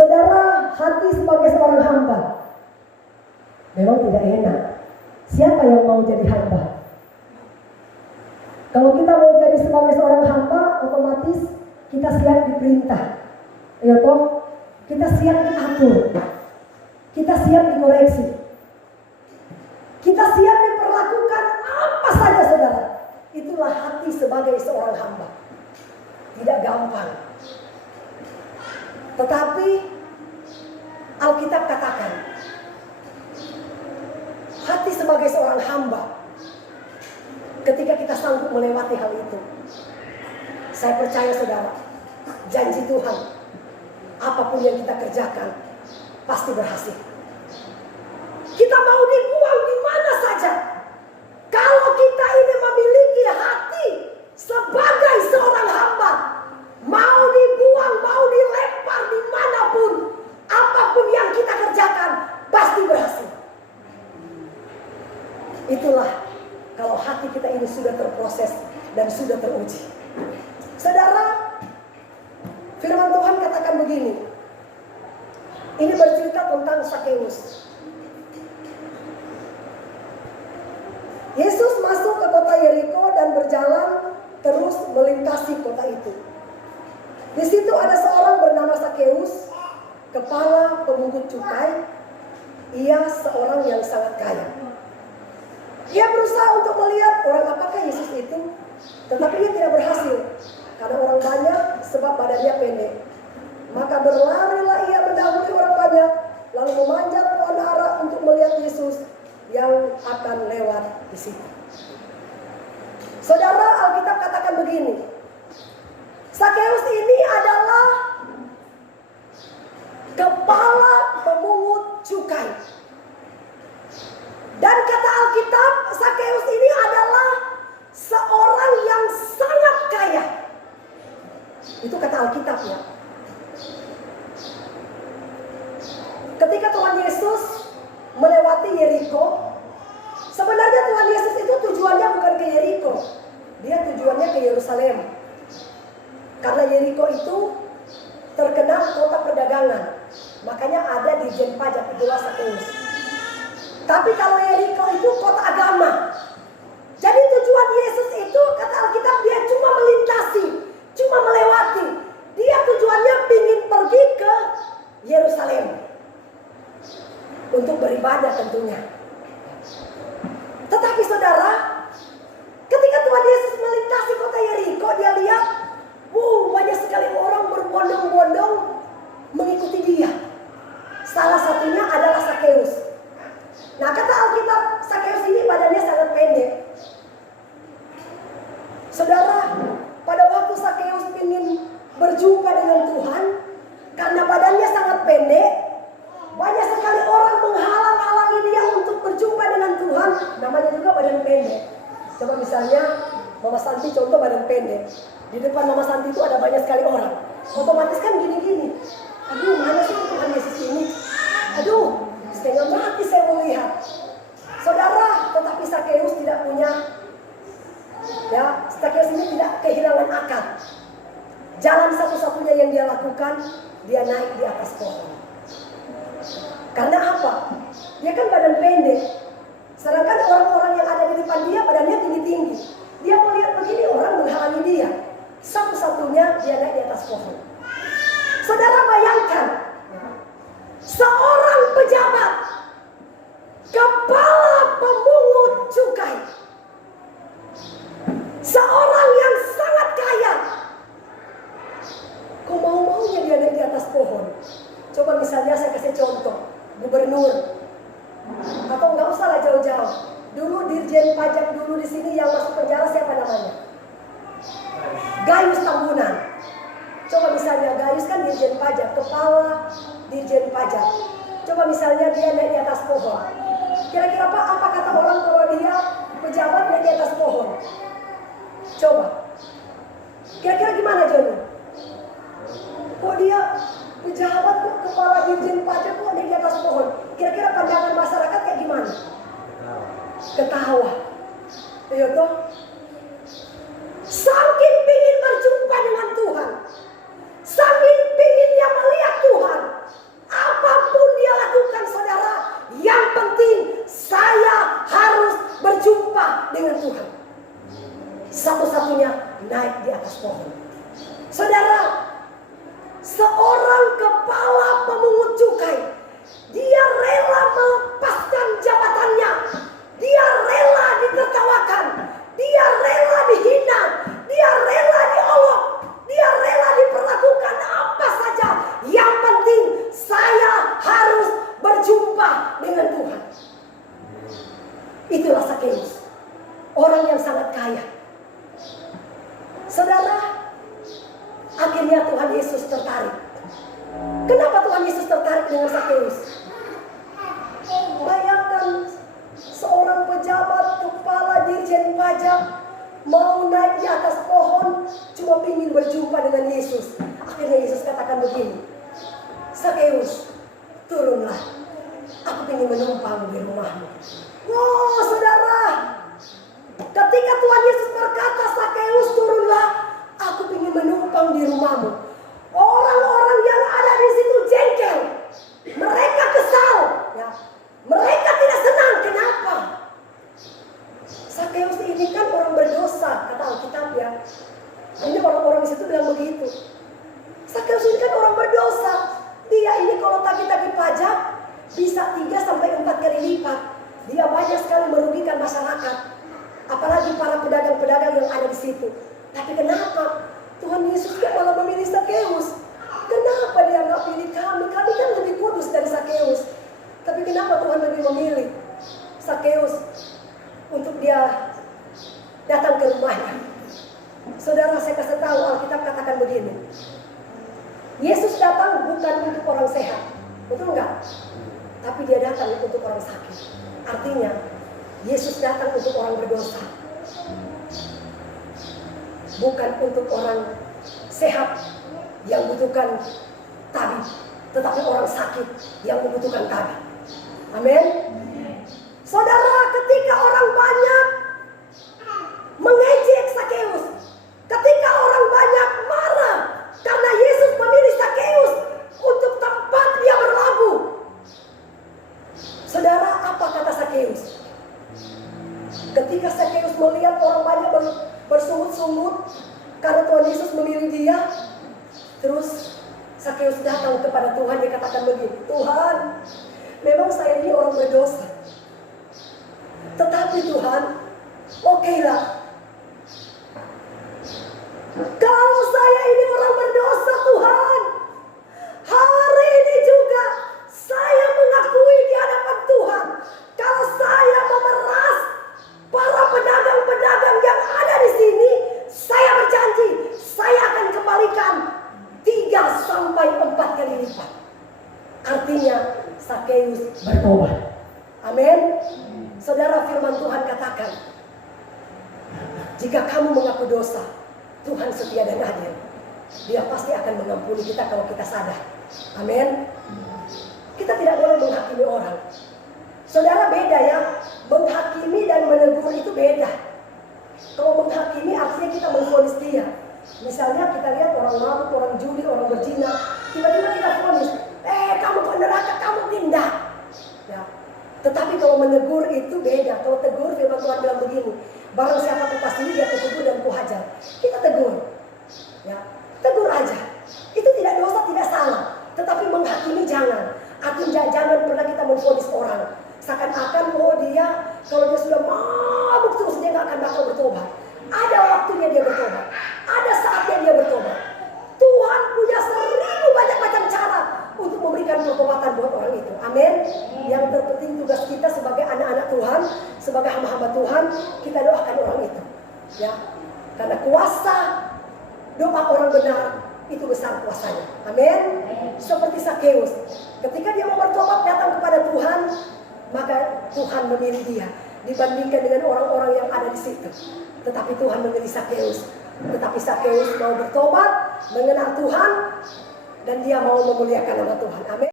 Saudara, hati sebagai seorang hamba memang tidak enak. Siapa yang mau jadi hamba? Kalau kita mau jadi sebagai seorang hamba, otomatis kita siap diperintah, ya toh? Kita siap diatur, kita siap dikoreksi, kita siap diperlakukan apa saja, saudara. Itulah hati sebagai seorang hamba. Tidak gampang. Tetapi Alkitab katakan, hati sebagai seorang hamba, ketika kita sanggup melewati hal itu, saya percaya saudara, janji Tuhan, apapun yang kita kerjakan pasti berhasil. Kita mau dibuang di mana saja, kalau kita ini memiliki hati sebagai seorang hamba, mau dibuang, mau dilempar dimanapun, apapun yang kita kerjakan pasti berhasil. Itulah kalau hati kita ini sudah terproses dan sudah teruji. Saudara, firman Tuhan katakan begini. Ini bercerita tentang Sakeus. Yesus masuk ke kota Yeriko dan berjalan terus melintasi kota itu. Di situ ada seorang bernama Sakeus, kepala pemungut cukai. Ia seorang yang sangat kaya. Ia berusaha untuk melihat orang apakah Yesus itu, tetapi ia tidak berhasil karena orang banyak, sebab badannya pendek. Maka berlarilah ia mendahului orang banyak, lalu memanjat pohon ara untuk melihat Yesus yang akan lewat di situ. Saudara, Alkitab katakan begini. Sakeus ini adalah kepala pemungut cukai. Dan kata Alkitab, Sakeus ini adalah seorang yang sangat kaya. Itu kata Alkitab ya. Ketika Tuhan Yesus melewati Yeriko, sebenarnya Tuhan Yesus itu tujuannya bukan ke Yeriko. Dia tujuannya ke Yerusalem. Karena Yeriko itu terkenal kota perdagangan. Makanya ada Dirjen Pajak, itulah Sakeus. Tapi kalau Yeriko itu kota agama. Jadi tujuan Yesus itu kata Alkitab dia cuma melintasi, cuma melewati. Dia tujuannya ingin pergi ke Yerusalem untuk beribadah tentunya. Tetapi saudara, ketika Tuhan Yesus melintasi kota Yeriko, dia lihat, banyak sekali orang berbondong-bondong mengikuti dia. Salah satunya adalah Sakeus. Nah, kata Alkitab, Sakeus ini badannya sangat pendek. Saudara, pada waktu Sakeus ingin berjumpa dengan Tuhan, karena badannya sangat pendek, banyak sekali orang menghalang-halangi dia untuk berjumpa dengan Tuhan. Namanya juga badan pendek. Coba misalnya Mama Santi contoh badan pendek. Di depan Mama Santi itu ada banyak sekali orang. Otomatis kan gini-gini. Aduh, mana sih Tuhan Yesus ini? Aduh, setengah mati saya melihat. Saudara, tetapi Sakeus tidak punya, Sakeus ini tidak kehilangan akal. Jalan satu-satunya yang dia lakukan, dia naik di atas pohon. Karena apa? Dia kan badan pendek. Sedangkan orang-orang yang ada di depan dia badannya tinggi-tinggi. Dia melihat begini, orang menghalangi dia. Satu-satunya dia naik di atas pohon. Saudara bayangkan, seorang pejabat, kepala pemungut cukai, seorang yang sangat kaya, kok mau-maunya dia naik di atas pohon? Coba misalnya saya kasih contoh, gubernur, atau nggak usah lah jauh-jauh. Dulu Dirjen Pajak dulu di sini yang masuk penjara siapa namanya? Gayus Tambunan. Coba misalnya Gayus kan Dirjen Pajak, kepala Dirjen Pajak. Coba misalnya dia naik di atas pohon. Kira-kira apa kata orang kalau dia pejabat naik di atas pohon? Coba. Kira-kira gimana Joni? Kok dia pejabat kok kepala Dirjen Pajak kok naik di atas pohon? Kira-kira pandangan masyarakat kayak gimana? Ketawa. Iya toh? Saking pingin berjumpa dengan Tuhan, saking pinginnya melihat Tuhan, seorang kepala pemungut cukai. Dia rela melepaskan jabatannya. Dia rela ditertawakan. Dia rela dihina. Dia rela diolok. Dia rela diperlakukan apa saja. Yang penting saya harus berjumpa dengan Tuhan. Itulah Sakeus, orang yang sangat kaya. Saudara, akhirnya Tuhan Yesus tertarik. Kenapa Tuhan Yesus tertarik dengan Sakeus? Bayangkan seorang pejabat kepala dirjen pajak mau naik di atas pohon cuma ingin berjumpa dengan Yesus. Akhirnya Yesus katakan begini, Sakeus, turunlah, aku ingin menumpang di rumahmu. Wow, saudara, ketika Tuhan Yesus berkata, Sakeus, turunlah, aku ingin menumpang di rumahmu. Orang-orang yang ada di situ jengkel, mereka kesal, ya. Mereka tidak senang. Kenapa? Sakeus ini kan orang berdosa, kata Alkitab, ya. Ini orang-orang di situ bilang begitu. Sakeus ini kan orang berdosa. Dia ini kalau tagih-tagih pajak bisa 3-4 kali lipat. Dia banyak sekali merugikan masyarakat, apalagi para pedagang-pedagang yang ada di situ. Tapi kenapa Tuhan Yesus malah memilih Sakeus? Kenapa dia nggak pilih kami? Kami kan lebih kudus dari Sakeus. Tapi kenapa Tuhan lebih memilih Sakeus untuk dia datang ke rumahnya? Saudara, saya kasih tahu, Alkitab katakan begini. Yesus datang bukan untuk orang sehat, betul nggak? Tapi dia datang untuk orang sakit. Artinya, Yesus datang untuk orang berdosa, bukan untuk orang sehat yang membutuhkan tabib, tetapi orang sakit yang membutuhkan tabib. Amin. Saudara, ketika orang banyak mengejek Sakeus, ketika orang banyak marah karena Yesus memilih Sakeus untuk tempat dia berlabuh, saudara, apa kata Sakeus? Ketika Sakeus melihat orang banyak bersungut-sungut karena Tuhan Yesus memilih dia, terus Sakeus datang kepada Tuhan. Dia katakan begini, Tuhan, memang saya ini orang berdosa, tetapi Tuhan, okelah, kalau saya ini orang berdosa, Tuhan, hari ini juga saya mengakui di hadapan Tuhan, kalau saya memeras para pedagang-pedagang yang ada di sini, saya berjanji saya akan kembalikan 3-4 kali lipat. Artinya Sakeus bertobat. Amin. Saudara, firman Tuhan katakan, jika kamu mengaku dosa, Tuhan setia dan adil. Dia pasti akan mengampuni kita kalau kita sadar. Amin. Kita tidak boleh menghakimi orang. Saudara, beda ya. Menghakimi dan menegur itu beda. Kalau menghakimi artinya kita memvonis dia. Misalnya kita lihat orang mabuk, orang judi, orang berzina, tiba-tiba kita vonis, kamu ke neraka, kamu pindah. Ya. Tetapi kalau menegur itu beda. Kalau tegur, firman Tuhan bilang begini, barang siapa kupasih dia kutegur dan kuhajar. Kita tegur, ya, tegur aja. Itu tidak dosa, tidak salah. Tetapi menghakimi jangan. Artinya jangan pernah kita memvonis orang. Seakan-akan dia, kalau dia sudah mabuk terus, dia nggak akan bakal bertobat. Ada waktunya dia bertobat. Ada saatnya dia bertobat. Tuhan punya 1000 banyak macam cara untuk memberikan pertobatan buat orang itu. Amin. Yang terpenting tugas kita sebagai anak-anak Tuhan, sebagai hamba-hamba Tuhan, kita doakan orang itu. Ya, karena kuasa doa orang benar itu besar kuasanya. Amin. Seperti Sakeus, ketika dia mau bertobat datang kepada Tuhan, maka Tuhan memilih dia dibandingkan dengan orang-orang yang ada di situ. Tetapi Tuhan memilih Sakeus. Tetapi Sakeus mau bertobat, mengenal Tuhan, dan dia mau memuliakan nama Tuhan. Amin.